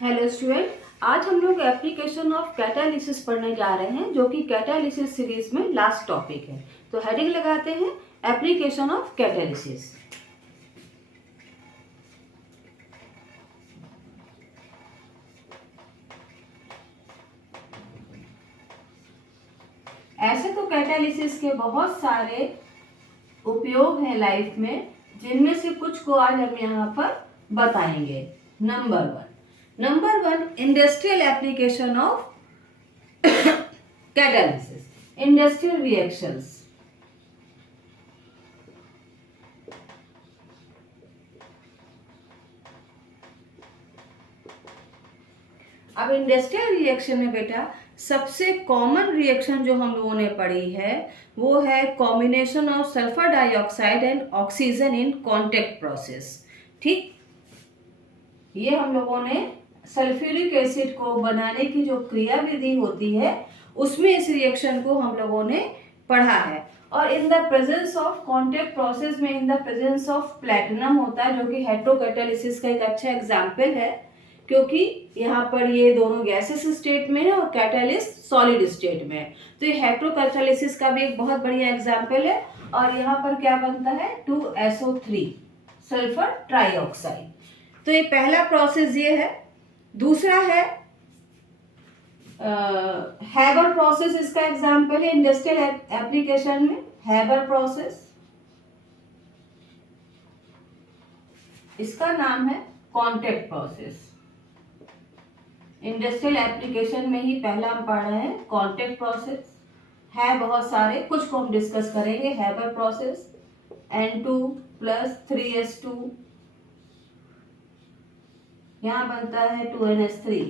Hello student, आज हम लोग एप्लीकेशन ऑफ कैटालिसिस पढ़ने जा रहे हैं जो कि कैटालिसिस सीरीज में लास्ट टॉपिक है। तो हेडिंग लगाते हैं एप्लीकेशन ऑफ कैटालिसिस। ऐसे तो कैटालिसिस के बहुत सारे उपयोग हैं लाइफ में, जिनमें से कुछ को आज हम यहाँ पर बताएंगे। Number one industrial application of catalysis, industrial reactions. अब इंडस्ट्रियल रिएक्शन में बेटा सबसे कॉमन रिएक्शन जो हम लोगों ने पढ़ी है वो है combination of sulphur dioxide and oxygen in contact process. ठीक, ये हम लोगों ने सल्फ्यूरिक एसिड को बनाने की जो क्रिया विधि होती है उसमें इस रिएक्शन को हम लोगों ने पढ़ा है। और in the presence of contact process में in the presence of platinum होता है, जो कि हेटेरोकैटालिसिस का एक अच्छा एग्जाम्पल है, क्योंकि यहाँ पर ये दोनों गैसेस स्टेट में है और कैटालिस्ट सॉलिड स्टेट में है। तो ये हेटेरोकैटालिसिस का भी एक बहुत बढ़िया एग्जाम्पल है। और यहाँ पर क्या बनता है 2SO3 सल्फर ट्राइऑक्साइड। तो ये पहला प्रोसेस ये है। दूसरा है हैबर प्रोसेस, इसका एग्जाम्पल है इंडस्ट्रियल एप्लीकेशन में। हैबर प्रोसेस, इसका नाम है कॉन्टेक्ट प्रोसेस। इंडस्ट्रियल एप्लीकेशन में ही पहला हम पढ़ रहे हैं कॉन्टेक्ट प्रोसेस। है बहुत सारे, कुछ को हम डिस्कस करेंगे। हैबर प्रोसेस, N2 + 3S2, यहाँ बनता है 2NH3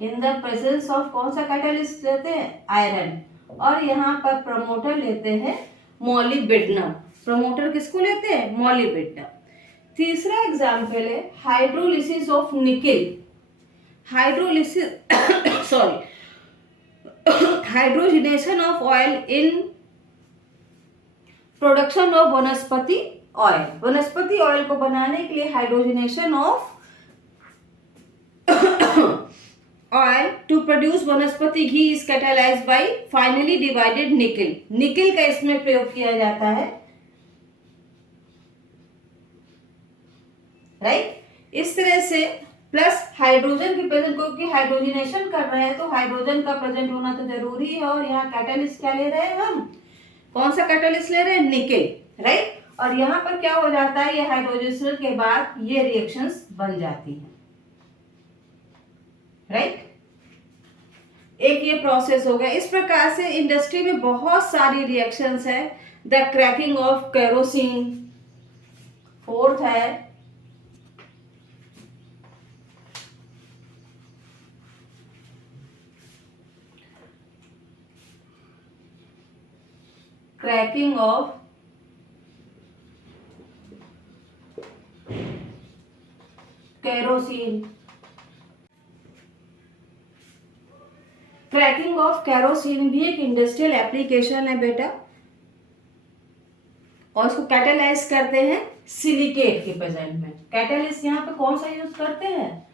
in the presence of कौन सा कैटालिस्ट लेते हैं, आयरन। और यहाँ पर प्रमोटर लेते हैं मॉलिब्डेनम। प्रमोटर किसको लेते हैं, मॉलिब्डेनम। तीसरा एग्जाम्पल है hydrolysis of nickel. Hydrolysis hydrogenation of oil in production of vanaspati oil. Vanaspati oil को बनाने के लिए hydrogenation of oil to produce vanaspati ghee is catalysed by finally divided nickel. Nickel का इसमें प्रयोग किया जाता है, राइट। इस तरह से प्लस हाइड्रोजन की प्रेजेंट, क्योंकि हाइड्रोजिनेशन कर रहे हैं तो हाइड्रोजन का प्रेजेंट होना तो जरूरी है। और यहाँ कैटालिस्ट क्या ले रहे हैं हम, कौन सा कैटालिस्ट ले रहे हैं, निकेल, राइट। और यहाँ पर क्या हो जाता है, ये हाइड्रोजिनेशन के बाद ये रिएक्शंस बन जाती हैं, राइट। एक ये प्रोसेस हो गया। इस प्रकार से इंडस्ट्री में बहुत सारी रिएक्शंस है। The cracking of kerosene, fourth है cracking of kerosene. Cracking of kerosene भी एक इंडस्ट्रियल एप्लीकेशन है बेटा, और इसको कैटालाइज करते हैं सिलिकेट के प्रेजेंट में। कैटालिस्ट यहाँ पे कौन सा यूज करते हैं,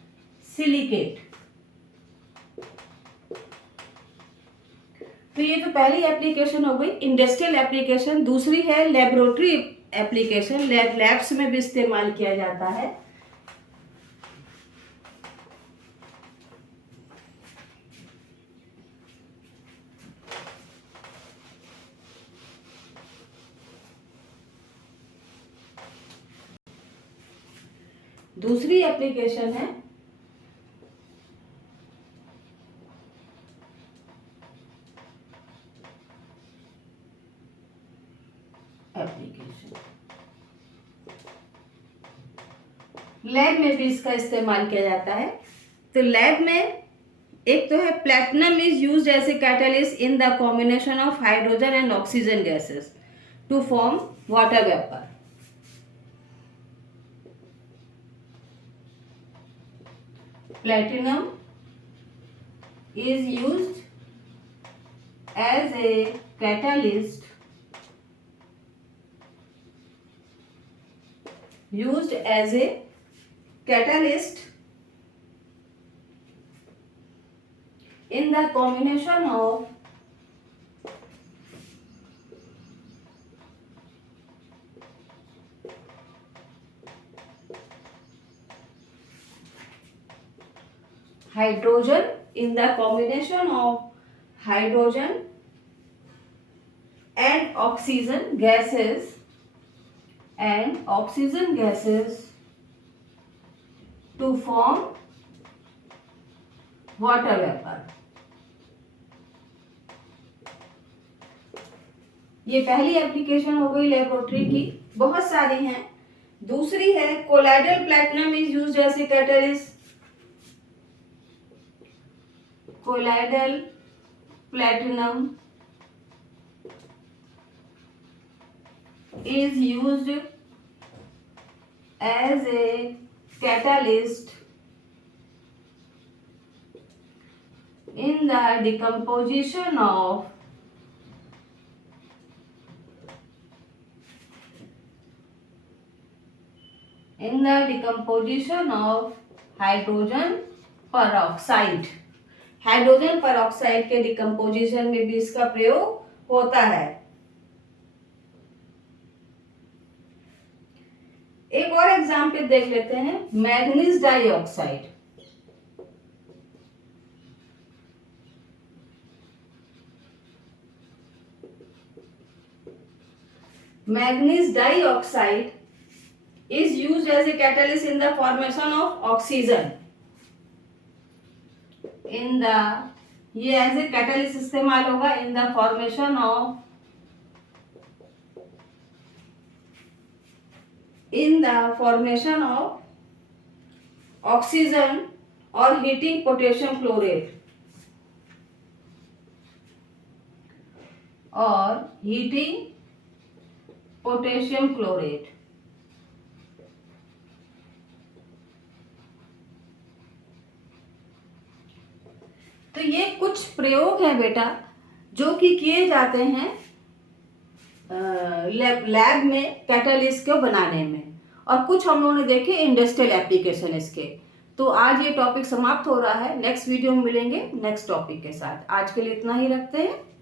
सिलिकेट। तो ये तो पहली एप्लीकेशन हो गई इंडस्ट्रियल एप्लीकेशन। दूसरी है लेबोरेटरी एप्लीकेशन, लैब्स में भी इस्तेमाल किया जाता है। दूसरी एप्लीकेशन है लैब में भी इसका इस्तेमाल किया जाता है। तो लैब में एक तो है platinum is used as a catalyst in the combination of hydrogen and oxygen gases to form water vapour. Platinum is used as a catalyst in the combination of hydrogen, in the combination of hydrogen and oxygen gases to form water vapor. ये पहली application हो गई laboratory की, बहुत सारी हैं। दूसरी है colloidal platinum is used as a catalyst. Colloidal platinum is used as a catalyst in the decomposition of hydrogen peroxide। Hydrogen peroxide के डिकम्पोजिशन में भी इसका प्रयोग होता है। एक और एग्जाम्पल देख लेते हैं, manganese dioxide. Manganese dioxide is used as a catalyst in the formation of oxygen। ये एज ए कैटलिस्ट इस्तेमाल होगा in the formation of oxygen और हीटिंग पोटेशियम क्लोरेट। तो ये कुछ प्रयोग हैं बेटा जो कि किए जाते हैं लैब में कैटलिस्ट को बनाने में, और कुछ हम लोगों ने देखे इंडस्ट्रियल एप्लीकेशन इसके। तो आज ये टॉपिक समाप्त हो रहा है, नेक्स्ट वीडियो में मिलेंगे नेक्स्ट टॉपिक के साथ। आज के लिए इतना ही रखते हैं।